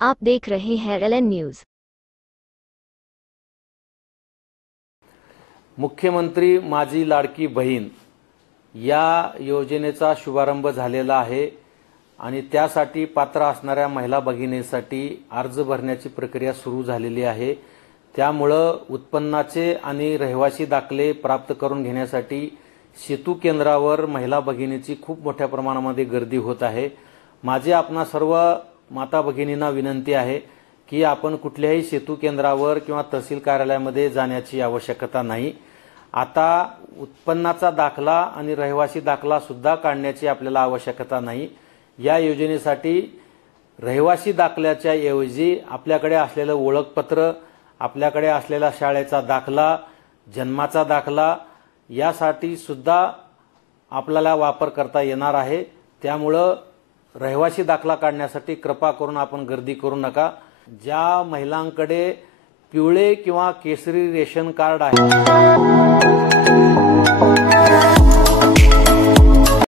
आप देख रहे हैं LN न्यूज। मुख्यमंत्री माझी लाडकी बहीण या योजनेचा शुभारंभ झालेला आहे आणि त्यासाठी पात्र असणाऱ्या महिला भगिनींसाठी अर्ज भरण्याची प्रक्रिया सुरू झालेली आहे। त्यामुळे उत्पन्नाचे आणि रहिवासी दाखले प्राप्त करून घेण्यासाठी सेतू केंद्रावर महिला भगिनींची खूप मोठ्या प्रमाणामध्ये गर्दी होत आहे। माझी आपणा सर्व माता भगिनींना विनंती आहे की आपण कुठल्याही सेतू केंद्रावर किंवा तहसील कार्यालयामध्ये जाण्याची आवश्यकता नाही। आता उत्पन्नाचा दाखला आणि रहिवासी दाखला सुद्धा काढण्याची आपल्याला आवश्यकता नाही। या योजनेसाठी रहिवासी दाखल्याच्या ऐवजी आपल्याकडे असलेले ओळखपत्र, आपल्याकडे असलेला शाळेचा दाखला, जन्माचा दाखला यासाठी सुद्धा आपल्याला वापर करता येणार आहे। त्यामुळे रहिवासी दाखला काढण्यासाठी कृपा करून आपण गर्दी करू नका। ज्या महिलांकडे पिवळे किंवा केसरी रेशन कार्ड आहे